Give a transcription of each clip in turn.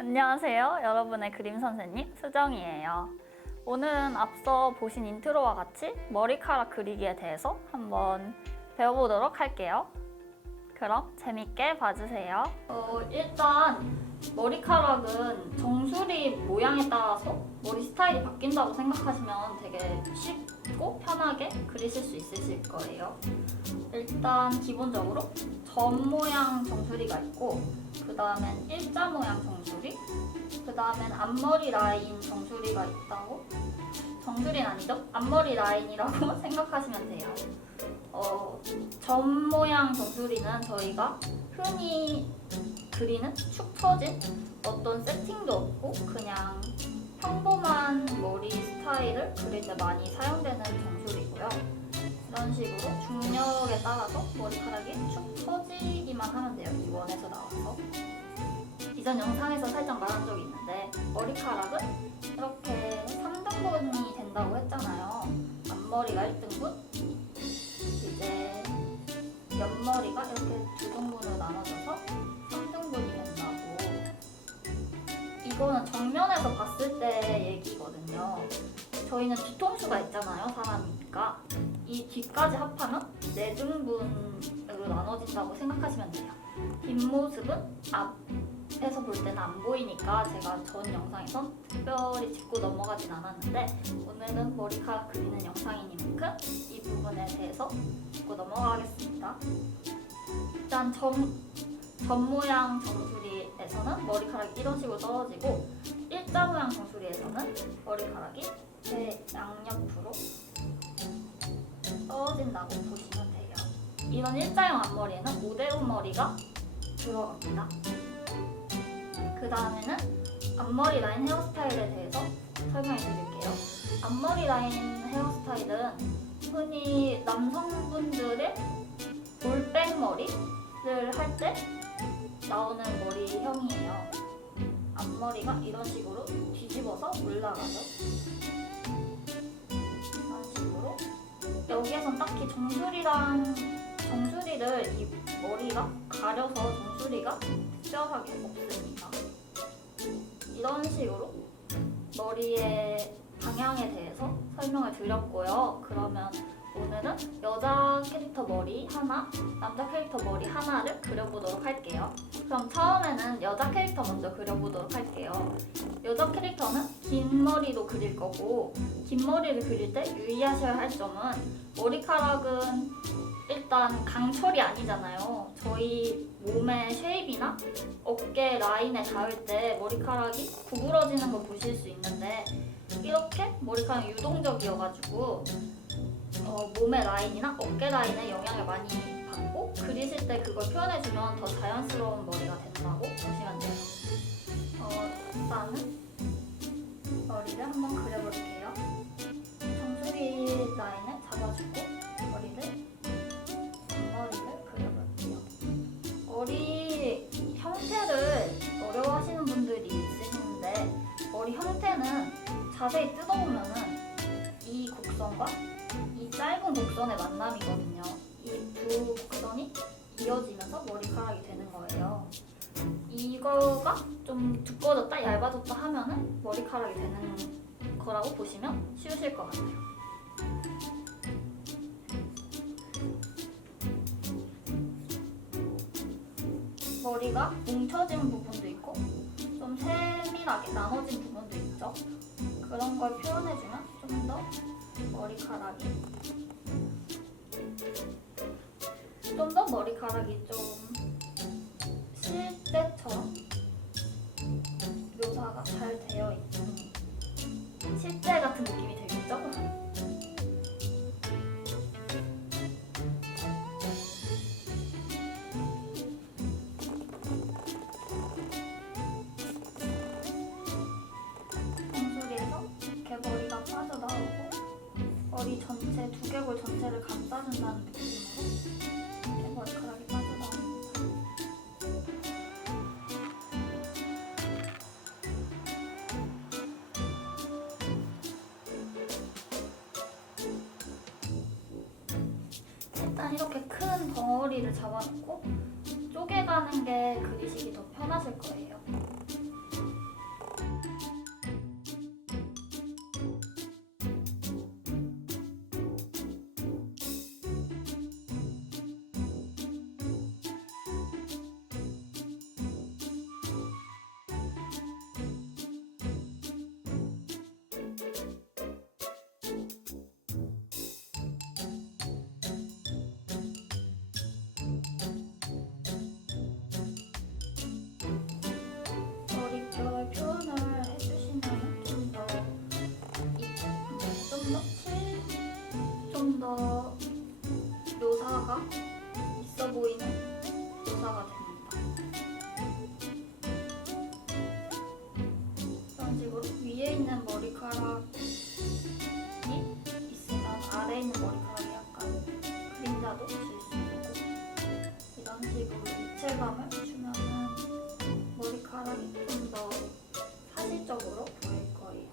안녕하세요. 여러분의 그림 선생님 수정이에요. 오늘은 앞서 보신 인트로와 같이 머리카락 그리기에 대해서 한번 배워보도록 할게요. 그럼 재밌게 봐주세요. 일단 머리카락은 정수리 모양에 따라서 머리 스타일이 바뀐다고 생각하시면 되게 쉽고 편하게 그리실 수 있으실 거예요. 일단 기본적으로 점 모양 정수리가 있고, 그 다음엔 일자 모양 정수리, 그 다음엔 앞머리 라인 정수리가 있다고? 정수리는 아니죠? 앞머리 라인이라고 생각하시면 돼요. 점 모양 정수리는 저희가 흔히 그리는 축 처진 어떤 세팅도 없고 그냥 평범한 머리 스타일을 그릴 때 많이 사용되는 정수리고요. 이런 식으로 중력에 따라서 머리카락이 축 처지기만 하면 돼요. 이 원에서 나와서. 이전 영상에서 살짝 말한 적이 있는데, 머리카락은 이렇게 3등분이 된다고 했잖아요. 앞머리가 1등분, 이제 옆머리가 이렇게 2등분으로 나눠져서 3등분이 된다고. 이거는 정면에서 봤을 때 얘기거든요. 저희는 뒤통수가 있잖아요, 사람이니까. 이 뒤까지 합하면 4등분으로 나눠진다고 생각하시면 돼요. 뒷모습은 앞에서 볼 때는 안 보이니까 제가 전 영상에선 특별히 짚고 넘어가진 않았는데, 오늘은 머리카락 그리는 영상이니까 이 부분에 대해서 짚고 넘어가겠습니다. 일단 점 모양 정수리에서는 머리카락이 이런 식으로 떨어지고, 일자 모양 정수리에서는 머리카락이 제 양옆으로 떨어진다고 보시면 돼요. 이런 일자형 앞머리에는 모델 머리가 들어갑니다. 그 다음에는 앞머리 라인 헤어스타일에 대해서 설명해 드릴게요. 앞머리 라인 헤어스타일은 흔히 남성분들의 올백머리를 할 때 나오는 머리형이에요. 앞머리가 이런 식으로 뒤집어서 올라가죠. 이런 식으로. 여기에선 딱히 정수리를 이 머리가 가려서 정수리가 특별하게 없습니다. 이런 식으로 머리의 방향에 대해서 설명을 드렸고요. 그러면 오늘은 여자 캐릭터 머리 하나, 남자 캐릭터 머리 하나를 그려보도록 할게요. 그럼 처음에는 여자 캐릭터 먼저 그려보도록 할게요. 여자 캐릭터는 긴 머리로 그릴 거고, 긴 머리를 그릴 때 유의하셔야 할 점은, 머리카락은 일단 강철이 아니잖아요. 저희 몸의 쉐입이나 어깨 라인에 닿을 때 머리카락이 구부러지는 걸 보실 수 있는데, 이렇게 머리카락이 유동적이어가지고 몸의 라인이나 어깨 라인에 영향을 많이 받고, 그리실 때 그걸 표현해주면 더 자연스러운 머리가 된다고 보시면 돼요. 일단은 머리를 한번 그려볼게요. 정수리 라인을 잡아주고 머리를 그려볼게요. 머리 형태를 어려워하시는 분들이 있으시는데, 머리 형태는 자세히 뜯어보면은 이 곡선과 이 짧은 곡선의 만남이거든요. 이 두 곡선이 이어지면서 머리카락이 되는 거예요. 이거가 좀 두꺼워졌다 얇아졌다 하면은 머리카락이 되는 거라고 보시면 쉬우실 것 같아요. 머리가 뭉쳐진 부분도 있고 좀 세밀하게 나눠진 부분도 있죠. 그런 걸 표현해주면 좀 더 머리카락이 좀 실제처럼 묘사가 잘 되어 있는, 실제 같은 느낌이 들겠죠? 정수리에서 이렇게 머리가 빠져나오고 머리 전체, 두개골 전체를 감싸준다는 느낌으로 이렇게 머리카락이 빠져나옵니다. 일단 이렇게 큰 덩어리를 잡아놓고 쪼개가는 게 그리시기 더 편하실 거예요. 효과가 있어 보이는 묘사가 됩니다. 이런 식으로 위에 있는 머리카락이 있으면 아래에 있는 머리카락이 약간 그림자도 질 수 있고, 이런 식으로 입체감을 주면은 머리카락이 좀 더 사실적으로 보일 거예요.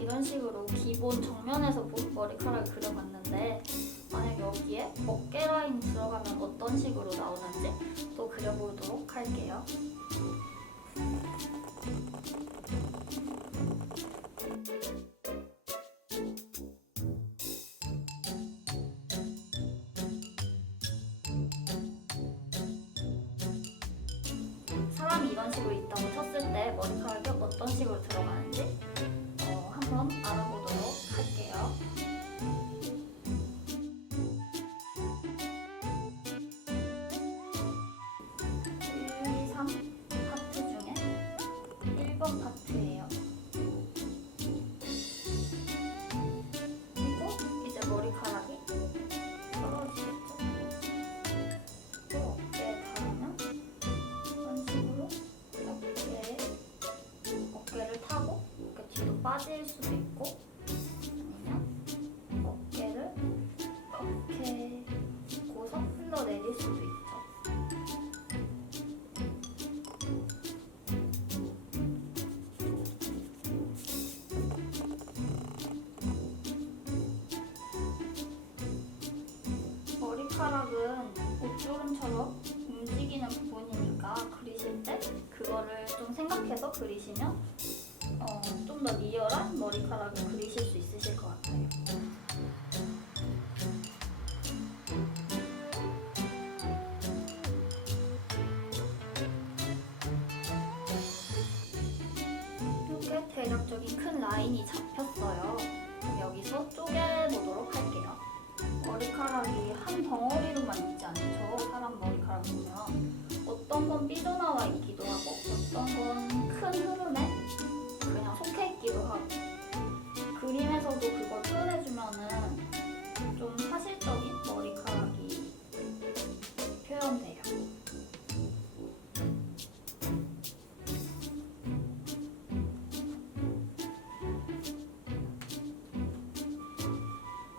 이런 식으로 기본 정면에서 본 머리카락을 그려봤는데, 만약 여기에 어깨 라인이 들어가면 어떤 식으로 나오는지 또 그려보도록 할게요. 사람이 이런 식으로 있다고 쳤을 때 머리카락이 어떤 식으로 들어가는지 한번 알아보도록 할게요. 1, 2, 3 파트 중에 1번 파트예요. 그리고 이제 머리카락이 떨어지겠죠. 또 어깨에 닿으면 이런 식으로 어깨를 타고 어깨 뒤로 빠질 수도 있고, 아니면 어깨를 이렇게 짚고서 흘러내릴 수도 있죠. 머리카락은 옷주름처럼 움직이는 부분이니까 그리실 때 그거를 좀 생각해서 그리시면 좀 더 리얼한 머리카락을 그리실 수 있으실 것 같아요. 이렇게 대략적인 큰 라인이 잡혔어요. 그럼 여기서 쪼개보도록 할게요. 머리카락이 한 덩어리로만 있지 않죠. 사람 머리카락 보면 어떤 건 삐져나와 있기도 하고 어떤 건 큰 흐름에 그냥 속해 있기도 하고, 그림에서도 그걸 표현해주면은 좀 사실적인 머리카락이 표현돼요.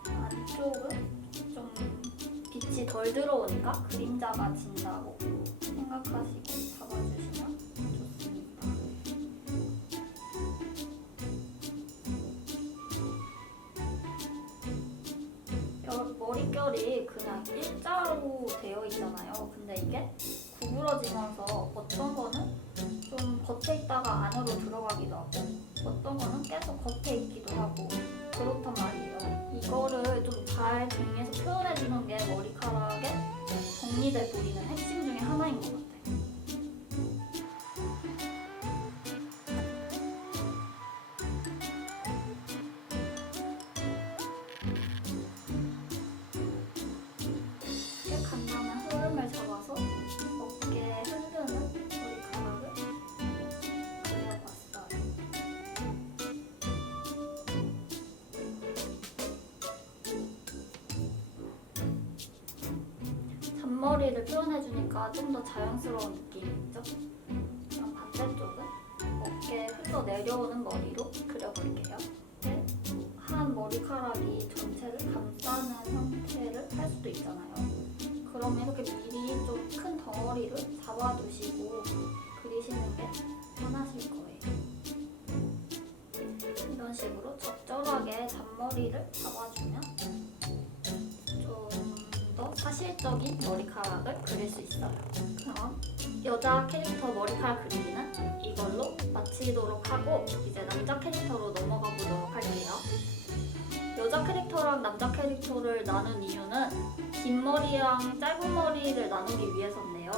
안쪽은 좀 빛이 덜 들어오니까 그림자가 진다고 생각하시고 잡아주시면 좋습니다. 머릿결이 그냥 일자로 되어 있잖아요. 근데 이게 구부러지면서 어떤 거는 좀 겉에 있다가 안으로 들어가기도 하고 어떤 거는 계속 겉에 있기도 하고 그렇단 말이에요. 이거를 좀 잘 정리해서 표현해주는 게 머리카락에 정리돼 보이는 핵심 중에 하나인 것 같아요. 간단한 흐름을 잡아서 어깨에 흔드는 머리카락을 그려봤어요. 잔머리를 표현해주니까 좀 더 자연스러운 느낌이 있죠? 그럼 반대쪽은 어깨에 흘러 내려오는 머리로 그려볼게요. 한 머리카락이 전체를 감싸는 형태를 할 수도 있잖아요. 그러면 이렇게 미리 좀 큰 덩어리를 잡아두시고 그리시는 게 편하실 거예요. 이런 식으로 적절하게 잔머리를 잡아주면 좀 더 사실적인 머리카락을 그릴 수 있어요. 그럼 여자 캐릭터 머리카락 그리기는 이걸로 마치도록 하고 이제 남자 캐릭터로 넘어가 보도록 할게요. 여자 캐릭터랑 남자 캐릭터를 나눈 이유는 긴 머리랑 짧은 머리를 나누기 위해서인데요.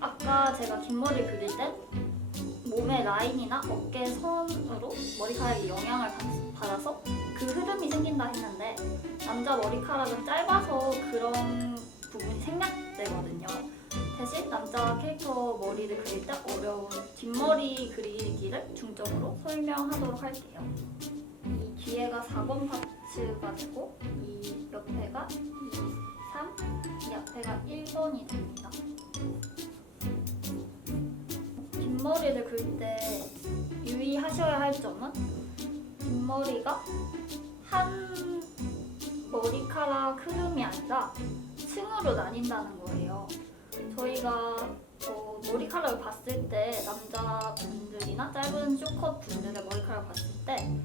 아까 제가 긴 머리 그릴 때 몸의 라인이나 어깨 선으로 머리카락이 영향을 받아서 그 흐름이 생긴다 했는데, 남자 머리카락은 짧아서 그런 부분이 생략되거든요. 대신 남자 남자 캐릭터 머리를 그릴 때 어려운 뒷머리 그리기를 중점으로 설명하도록 할게요. 이 뒤에가 4번 파츠가 되고 이 옆에가 2, 3, 이 앞에가 1번이 됩니다. 뒷머리를 그릴 때 유의하셔야 할 점은 뒷머리가 한 머리카락 흐름이 아니라 층으로 나뉜다는 거예요. 저희가 머리카락을 봤을 때 남자분들이나 짧은 쇼컷 분들의 머리카락을 봤을 때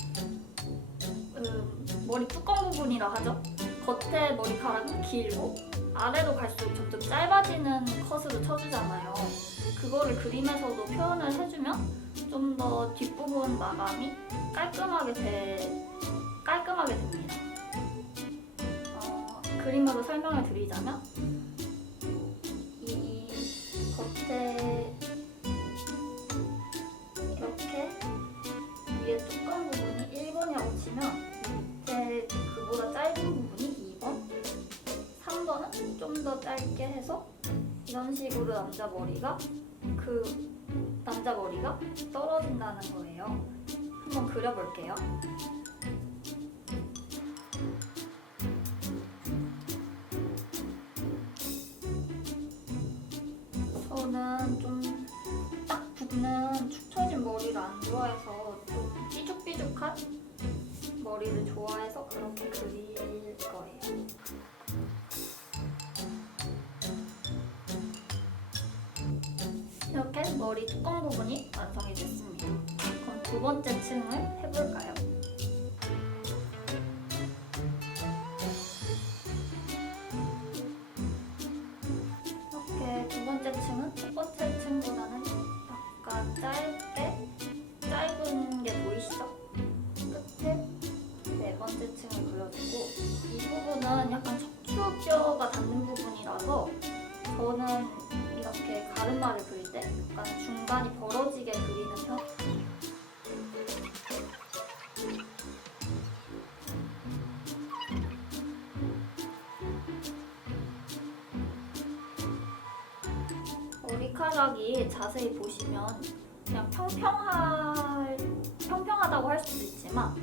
머리 뚜껑 부분이라 하죠. 겉에 머리카락은 길고 아래로 갈수록 점점 짧아지는 컷으로 쳐주잖아요. 그거를 그림에서도 표현을 해주면 좀 더 뒷부분 마감이 깔끔하게 됩니다. 그림으로 설명을 드리자면 이 겉에 이렇게 위에 뚜껑 부분이 1번이라고 치면 밑에 그보다 짧은 부분이 2번, 3번은 좀 더 짧게 해서 이런 식으로 남자 머리가 떨어진다는 거예요. 한번 그려볼게요. 저는 좀 딱 붙는 축 처진 머리를 안 좋아해서 좀 삐죽삐죽한 머리를 좋아해서 그렇게 그릴 거예요. 이렇게 머리 뚜껑 부분이 완성이 됐습니다. 그럼 두 번째 층을 해볼까요? 이렇게 두 번째 층은 첫 번째 층보다는 약간 짧은 게 보이시죠? 끝에 네 번째 층을 그려주고 이 부분은 약간 척추뼈가 닿는 부분이라서 저는 이렇게 가르마를 그릴 때 약간 중간이 벌어지게 그리는 편. 머리카락이 자세히 보시면 그냥 평평하다고 할 수도 있지만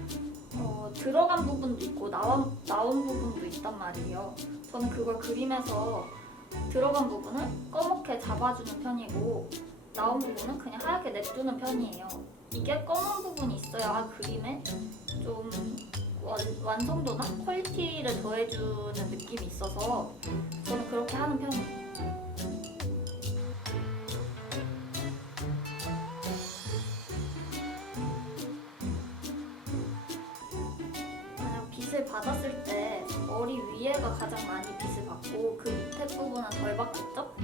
들어간 부분도 있고 나온 부분도 있단 말이에요. 저는 그걸 그림에서 들어간 부분은 검게 잡아주는 편이고 나온 부분은 그냥 하얗게 냅두는 편이에요. 이게 검은 부분이 있어야 그림에 좀 완성도나 퀄리티를 더해주는 느낌이 있어서 저는 그렇게 하는 편이에요. 만약 빛을 받았을 때 머리 위에가 가장 많이 빛을 받고 그 밑에 부분은 덜 받겠죠?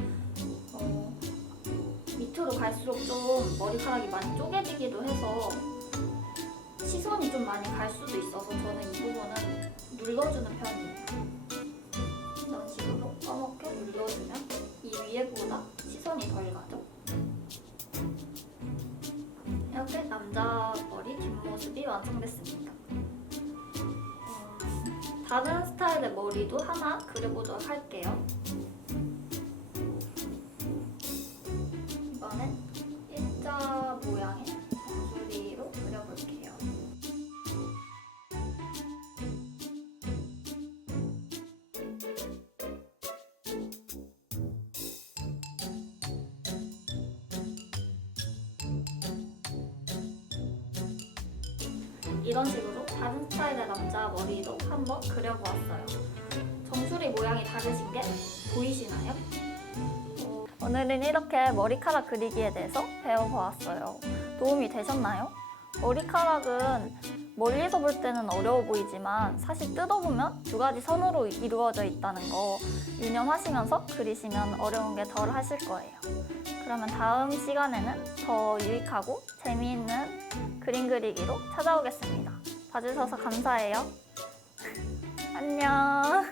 밑으로 갈수록 좀 머리카락이 많이 쪼개지기도 해서 시선이 좀 많이 갈 수도 있어서 저는 이 부분은 눌러주는 편이에요. 이런 식으로 검게 눌러주면 이 위에보다 시선이 덜 가죠? 이렇게 남자 머리 뒷모습이 완성됐습니다. 다른 스타일의 머리도 하나 그려보도록 할게요. 이번엔 일자 모양의 정수리로 그려볼게요. 이런 식으로 다른 스타일의 남자 머리도 한번 그려보았어요. 정수리 모양이 다르신 게 보이시나요? 오늘은 이렇게 머리카락 그리기에 대해서 배워보았어요. 도움이 되셨나요? 머리카락은 멀리서 볼 때는 어려워 보이지만 사실 뜯어보면 두 가지 선으로 이루어져 있다는 거 유념하시면서 그리시면 어려운 게 덜 하실 거예요. 그러면 다음 시간에는 더 유익하고 재미있는 그림 그리기로 찾아오겠습니다. 봐주셔서 감사해요. 안녕.